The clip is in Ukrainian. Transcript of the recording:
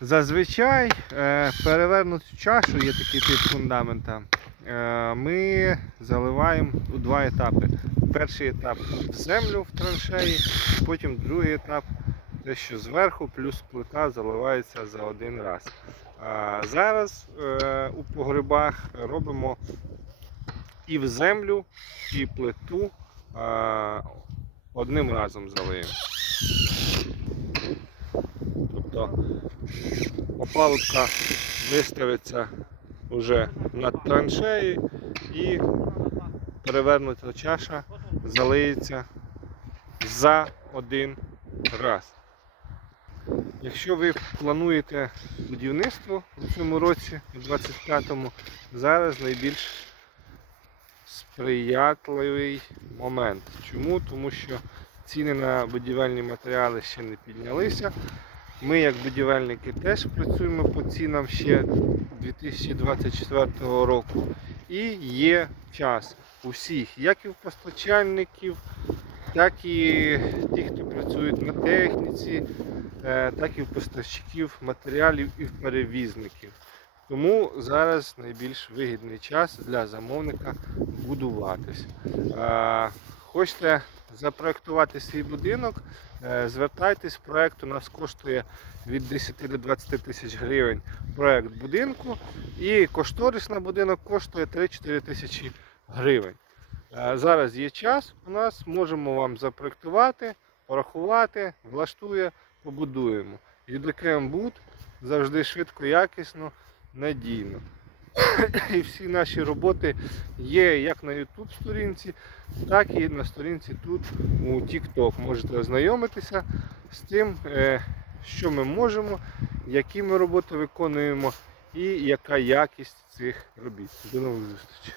Зазвичай е, перевернуту чашу, є такий тип фундамента, е, ми заливаємо у два етапи. Перший етап в землю в траншеї, потім другий етап, те, що зверху, плюс плита заливається за один раз. Зараз е, у погребах робимо і в землю, і плиту одним разом залиємо. Опалубка виставиться вже над траншею і перевернута чаша залиється за один раз. Якщо ви плануєте будівництво у цьому році, у 25-му, зараз найбільш сприятливий момент. Чому? Тому що ціни на будівельні матеріали ще не піднялися. Ми, як будівельники, теж працюємо по цінам ще 2024 року. І є час у всіх, як і в постачальників, так і ті, хто працюють на техніці, е, так і в поставщиків матеріалів і в перевізників. Тому зараз найбільш вигідний час для замовника будуватись. Е, Хочете запроектувати свій будинок, е, звертайтесь, проект у нас коштує від 10 до 20 тисяч гривень проект будинку і кошторис на будинок коштує 3-4 тисячі гривень. Е, Зараз є час, у нас можемо вам запроектувати, порахувати, влаштує, побудуємо. Юдекем Буд завжди швидко, якісно, надійно. І всі наші роботи є як на YouTube сторінці, так і на сторінці тут у TikTok. Можете ознайомитися з тим, е, що ми можемо, які ми роботи виконуємо і яка якість цих робіт. До нових зустрічей.